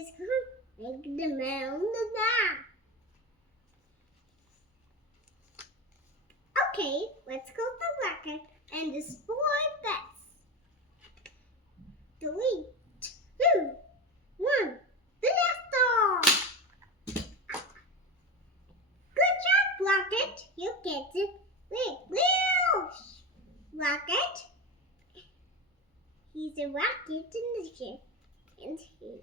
just make the mound now. Okay, let's go to record and destroy this. 3, 2, 1. Blast off! Good job, Rocket. You get it. Wait, Rocket. He's a rocket in the ship, and he